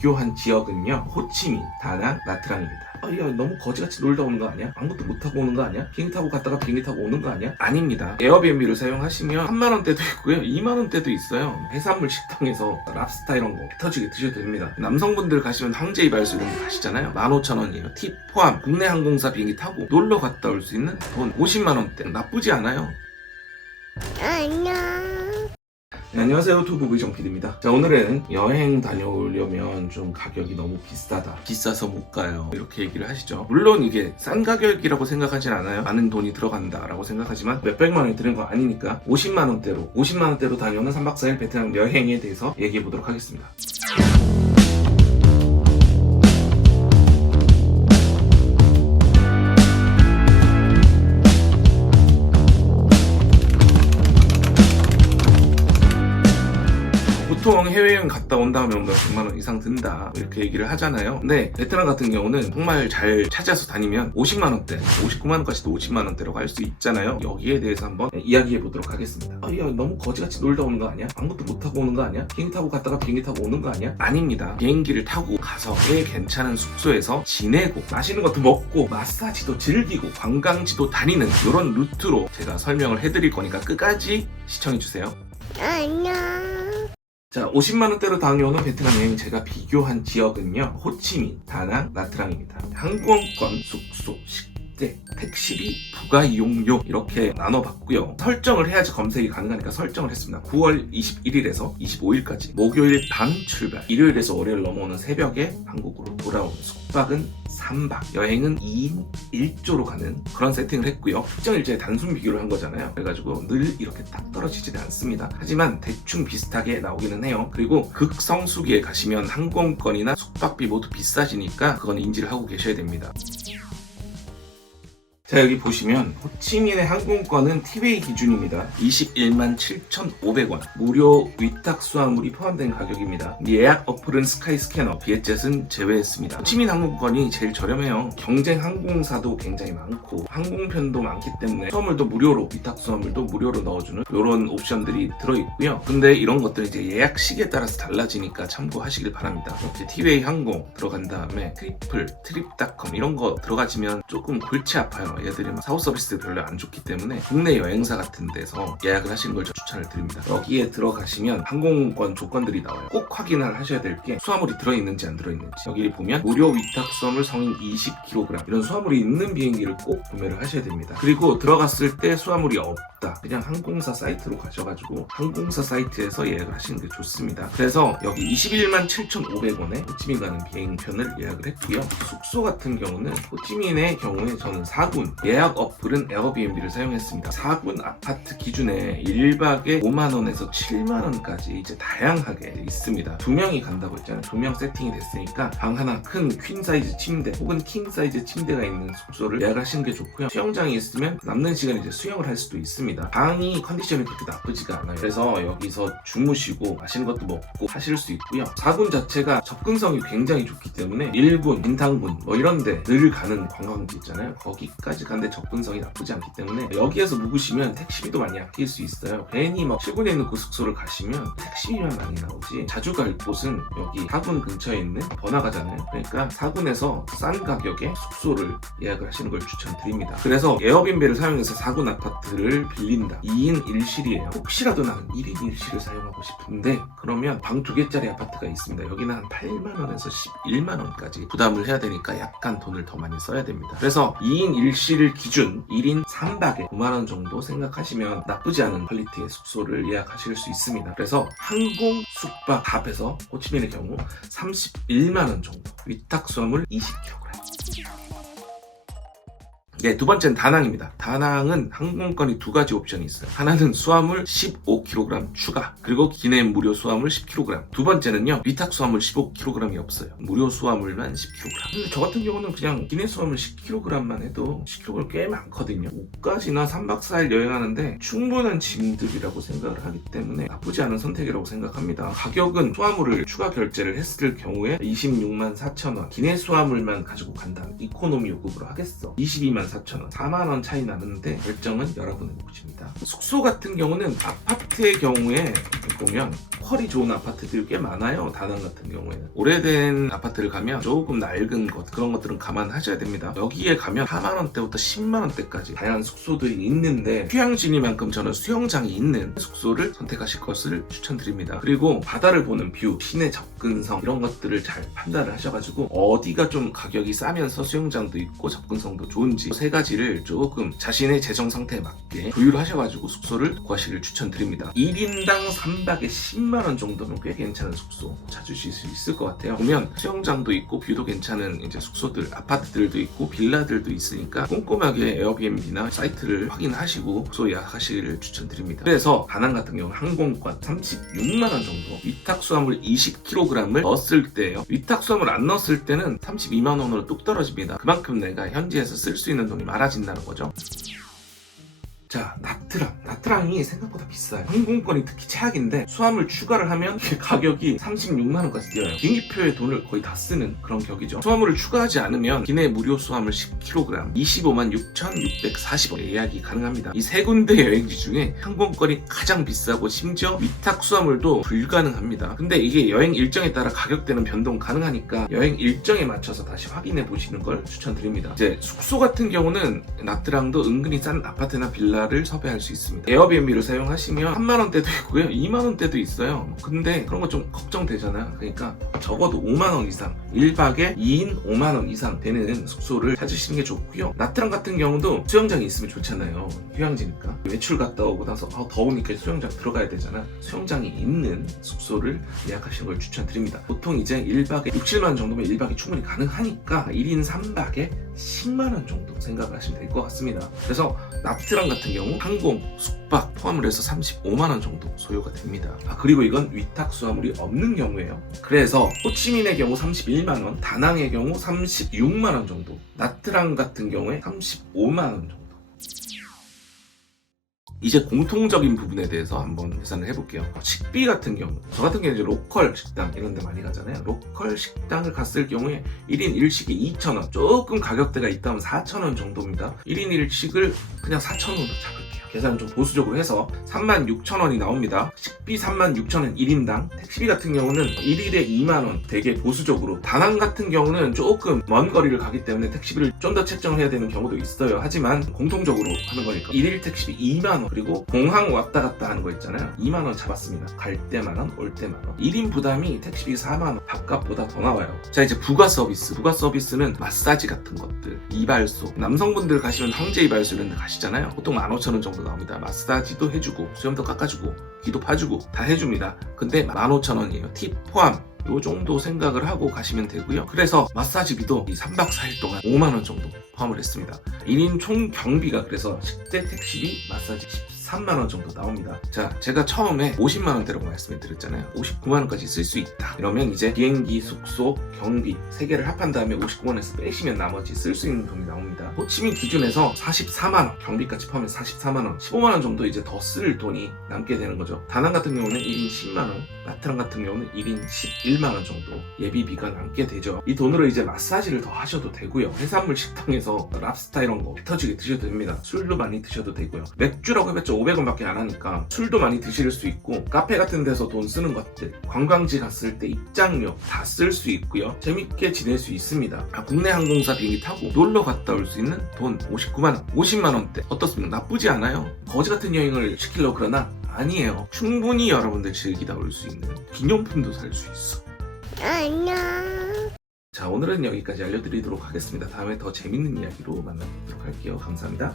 비교한 지역은요, 호치민, 다낭, 나트랑입니다. 야, 너무 거지같이 놀다 오는 거 아니야? 아무것도 못하고 오는 거 아니야? 비행기 타고 갔다가 비행기 타고 오는 거 아니야? 아닙니다. 에어비앤비를 사용하시면 3만원대도 있고요, 2만원대도 있어요. 해산물 식당에서 랍스타 이런 거 터지게 드셔도 됩니다. 남성분들 가시면 황제 이발소 이런 거 가시잖아요. 15,000원이에요. 팁 포함 국내 항공사 비행기 타고 놀러 갔다 올 수 있는 돈 50만원대. 나쁘지 않아요. 안녕. 네, 안녕하세요. 투부 의정PD입니다. 자, 오늘은 여행 다녀오려면 좀 가격이 너무 비싸다, 비싸서 못 가요, 이렇게 얘기를 하시죠. 물론 이게 싼 가격이라고 생각하진 않아요. 많은 돈이 들어간다 라고 생각하지만 몇백만 원이 드는 거 아니니까 50만원대로 다녀오는 3박 4일 베트남 여행에 대해서 얘기해 보도록 하겠습니다. 보통 해외여행 갔다 온 다음에 뭐 100만원 이상 든다 이렇게 얘기를 하잖아요. 근데 베트남 같은 경우는 정말 잘 찾아서 다니면 50만원대, 59만원까지도 50만원대라고 할 수 있잖아요. 여기에 대해서 한번 이야기해 보도록 하겠습니다. 야, 너무 거지같이 놀다 오는 거 아니야? 아무것도 못하고 오는 거 아니야? 비행기 타고 갔다가 비행기 타고 오는 거 아니야? 아닙니다. 비행기를 타고 가서 꽤 괜찮은 숙소에서 지내고 맛있는 것도 먹고 마사지도 즐기고 관광지도 다니는 이런 루트로 제가 설명을 해드릴 거니까 끝까지 시청해주세요. 안녕. 자, 50만원대로 다녀오는 베트남 여행 제가 비교한 지역은요, 호치민, 다낭, 나트랑입니다. 항공권, 숙소, 식대, 택시비, 부가 이용료 이렇게 나눠봤고요. 설정을 해야지 검색이 가능하니까 설정을 했습니다. 9월 21일에서 25일까지 목요일 밤 출발, 일요일에서 월요일 넘어오는 새벽에 한국으로 돌아오는 숙박은 3박, 여행은 2인 1조로 가는 그런 세팅을 했고요. 특정 일자에 단순 비교를 한 거잖아요. 그래가지고 늘 이렇게 딱 떨어지지는 않습니다. 하지만 대충 비슷하게 나오기는 해요. 그리고 극성수기에 가시면 항공권이나 숙박비 모두 비싸지니까 그건 인지를 하고 계셔야 됩니다. 자, 여기 보시면 호치민의 항공권은 티웨이 기준입니다. 21만 7,500원, 무료 위탁 수화물이 포함된 가격입니다. 예약 어플은 스카이스캐너, 비엣젯은 제외했습니다. 호치민 항공권이 제일 저렴해요. 경쟁 항공사도 굉장히 많고 항공편도 많기 때문에 수화물도 무료로, 위탁 수화물도 무료로 넣어주는 이런 옵션들이 들어있고요. 근데 이런 것들은 이제 예약 시기에 따라서 달라지니까 참고하시길 바랍니다. 이렇게 티웨이 항공 들어간 다음에 트리플, 트립닷컴 이런 거 들어가시면 조금 골치 아파요. 얘들이 사후 서비스 별로 안 좋기 때문에 국내 여행사 같은 데서 예약을 하시는 걸 추천을 드립니다. 여기에 들어가시면 항공권 조건들이 나와요. 꼭 확인을 하셔야 될 게 수화물이 들어있는지 안 들어있는지. 여기 보면 무료 위탁 수화물 성인 20kg 이런 수화물이 있는 비행기를 꼭 구매를 하셔야 됩니다. 그리고 들어갔을 때 수화물이 없다, 그냥 항공사 사이트로 가셔가지고 항공사 사이트에서 예약을 하시는 게 좋습니다. 그래서 여기 21만 7,500원에 호치민 가는 비행편을 예약을 했고요. 숙소 같은 경우는 호치민의 경우에 저는 4군, 예약 어플은 에어비앤비를 사용했습니다. 4군 아파트 기준에 1박에 5만원에서 7만원까지 이제 다양하게 있습니다. 2명이 간다고 했잖아요. 2명 세팅이 됐으니까 방 하나 큰 퀸 사이즈 침대 혹은 킹 사이즈 침대가 있는 숙소를 예약하시는 게 좋고요. 수영장이 있으면 남는 시간에 이제 수영을 할 수도 있습니다. 방이 컨디션이 그렇게 나쁘지가 않아요. 그래서 여기서 주무시고 맛있는 것도 먹고 하실 수 있고요. 4군 자체가 접근성이 굉장히 좋기 때문에 1군, 인탕군 뭐 이런데 늘 가는 관광지 있잖아요. 거기까지 간데 접근성이 나쁘지 않기 때문에 여기에서 묵으시면 택시비도 많이 아낄 수 있어요. 괜히 막 7군에 있는 그 숙소를 가시면 택시비만 많이 나오지 자주 갈 곳은 여기 4군 근처에 있는 번화가잖아요. 그러니까 4군에서 싼 가격에 숙소를 예약을 하시는 걸 추천드립니다. 그래서 에어비앤비를 사용해서 4군 아파트를 빌린다. 2인 1실이에요. 혹시라도 나는 1인 1실을 사용하고 싶은데 그러면 방 2개짜리 아파트가 있습니다. 여기는 한 8만원에서 11만원까지 부담을 해야 되니까 약간 돈을 더 많이 써야 됩니다. 그래서 2인 1실 기준 1인 3박에 9만원 정도 생각하시면 나쁘지 않은 퀄리티의 숙소를 예약하실 수 있습니다. 그래서 항공, 숙박 다 합해서 호치민의 경우 31만원 정도, 위탁 수화물 20kg. 네, 두 번째는 다낭입니다. 다낭은 항공권이 두 가지 옵션이 있어요. 하나는 수화물 15kg 추가, 그리고 기내 무료 수화물 10kg. 두 번째는요, 위탁 수화물 15kg이 없어요. 무료 수화물만 10kg. 근데 저 같은 경우는 그냥 기내 수화물 10kg만 해도 10kg 꽤 많거든요. 5까지나 3박 4일 여행하는데 충분한 짐들이라고 생각을 하기 때문에 나쁘지 않은 선택이라고 생각합니다. 가격은 수화물을 추가 결제를 했을 경우에 26만 4천원, 기내 수화물만 가지고 간다면 이코노미 요금으로 하겠어. 22만 14,000원, 4만원 차이 나는데 결정은 여러분의 몫입니다. 숙소 같은 경우는 아파트의 경우에 보면 퀄이 좋은 아파트들이 꽤 많아요. 다낭 같은 경우에는 오래된 아파트를 가면 조금 낡은 것, 그런 것들은 감안하셔야 됩니다. 여기에 가면 4만원대부터 10만원대까지 다양한 숙소들이 있는데 휴양지니만큼 저는 수영장이 있는 숙소를 선택하실 것을 추천드립니다. 그리고 바다를 보는 뷰, 시내 접근성, 이런 것들을 잘 판단을 하셔가지고 어디가 좀 가격이 싸면서 수영장도 있고 접근성도 좋은지 세 가지를 조금 자신의 재정 상태에 맞게 조율을 하셔가지고 숙소를 구하시길 추천드립니다. 1인당 3박에 10만원 정도면 꽤 괜찮은 숙소 찾으실 수 있을 것 같아요. 보면 수영장도 있고 뷰도 괜찮은 이제 숙소들, 아파트들도 있고 빌라들도 있으니까 꼼꼼하게 에어비앤비나 사이트를 확인하시고 숙소 예약하시기를 추천드립니다. 그래서 다낭 같은 경우 항공권 36만원 정도, 위탁 수화물 20kg을 넣었을 때예요. 위탁 수화물 안 넣었을 때는 32만원으로 뚝 떨어집니다. 그만큼 내가 현지에서 쓸 수 있는 돈이 많아진다는 거죠. 자, 나트랑이 생각보다 비싸요. 항공권이 특히 최악인데 수화물 추가를 하면 가격이 36만원까지 뛰어요. 비행기표에 돈을 거의 다 쓰는 그런 격이죠. 수화물을 추가하지 않으면 기내 무료 수화물 10kg 256,640원 예약이 가능합니다. 이 세 군데 여행지 중에 항공권이 가장 비싸고 심지어 위탁 수화물도 불가능합니다. 근데 이게 여행 일정에 따라 가격대는 변동 가능하니까 여행 일정에 맞춰서 다시 확인해 보시는 걸 추천드립니다. 이제 숙소 같은 경우는 나트랑도 은근히 싼 아파트나 빌라 를 섭외할 수 있습니다. 에어비앤비를 사용하시면 3만원대도 있고요, 2만원대도 있어요. 근데 그런 거 좀 걱정되잖아요. 그러니까 적어도 5만원 이상, 1박에 2인 5만원 이상 되는 숙소를 찾으시는 게 좋고요. 나트랑 같은 경우도 수영장이 있으면 좋잖아요. 휴양지니까. 외출 갔다 오고 나서 더우니까 수영장 들어가야 되잖아. 수영장이 있는 숙소를 예약하시는 걸 추천드립니다. 보통 이제 1박에 6, 7만원 정도면 1박이 충분히 가능하니까 1인 3박에 10만원 정도 생각을 하시면 될 것 같습니다. 그래서 나트랑 같은 경우 항공, 숙박 포함을 해서 35만원 정도 소요가 됩니다. 그리고 이건 위탁 수화물이 없는 경우에요. 그래서 호치민의 경우 31만원, 다낭의 경우 36만원 정도, 나트랑 같은 경우에 35만원 정도. 이제 공통적인 부분에 대해서 한번 계산을 해볼게요. 식비 같은 경우, 저 같은 경우는 이제 로컬 식당 이런 데 많이 가잖아요. 로컬 식당을 갔을 경우에 1인 1식이 2,000원, 조금 가격대가 있다면 4,000원 정도입니다. 1인 1식을 그냥 4,000원으로 잡을게요. 계산을 좀 보수적으로 해서 36,000원이 나옵니다. 식비 36,000원 1인당. 택시비 같은 경우는 1일에 2만원, 되게 보수적으로. 다낭 같은 경우는 조금 먼 거리를 가기 때문에 택시비를 좀 더 책정을 해야 되는 경우도 있어요. 하지만 공통적으로 하는 거니까 1일 택시비 2만원, 그리고 공항 왔다 갔다 하는 거 있잖아요. 2만원 잡았습니다. 갈 때 만원, 올 때 만원. 1인 부담이 택시비 4만원, 밥값보다 더 나와요. 자, 이제 부가 서비스. 부가 서비스는 마사지 같은 것들, 이발소. 남성분들 가시면 황제 이발소 이런 데 가시잖아요. 보통 15,000원 정도 나옵니다. 마사지도 해주고 수염도 깎아주고 귀도 파주고 다 해줍니다. 근데 15,000원이에요. 팁 포함. 요 정도 생각을 하고 가시면 되고요. 그래서 마사지비도 이 3박 4일 동안 5만원 정도 포함을 했습니다. 1인 총 경비가 그래서 식대, 택시비, 마사지 13만원 정도 나옵니다. 자, 제가 처음에 50만원대라고 말씀을 드렸잖아요. 59만원까지 쓸 수 있다. 이러면 이제 비행기, 숙소, 경비 3개를 합한 다음에 59만원에서 빼시면 나머지 쓸 수 있는 돈이 나옵니다. 호치민 기준에서 44만원, 경비까지 포함해서 44만원, 15만원 정도 이제 더 쓸 돈이 남게 되는 거죠. 다낭 같은 경우는 1인 10만원, 나트랑 같은 경우는 1인 11만원 정도 예비비가 남게 되죠. 이 돈으로 이제 마사지를 더 하셔도 되고요. 해산물 식당에서 랍스타 이런 거 배 터지게 드셔도 됩니다. 술도 많이 드셔도 되고요. 맥주라고 해봤자 500원밖에 안 하니까 술도 많이 드실 수 있고, 카페 같은 데서 돈 쓰는 것들, 관광지 갔을 때 입장료 다 쓸 수 있고요. 재밌게 지낼 수 있습니다. 국내 항공사 비행기 타고 놀러 갔다 올 수 있는 돈 59만원, 50만원대 어떻습니까? 나쁘지 않아요. 거지 같은 여행을 시키려고 그러나 아니에요. 충분히 여러분들 즐기다 올 수 있는 기념품도 살 수 있어. 안녕. 자, 오늘은 여기까지 알려드리도록 하겠습니다. 다음에 더 재밌는 이야기로 만나보도록 할게요. 감사합니다.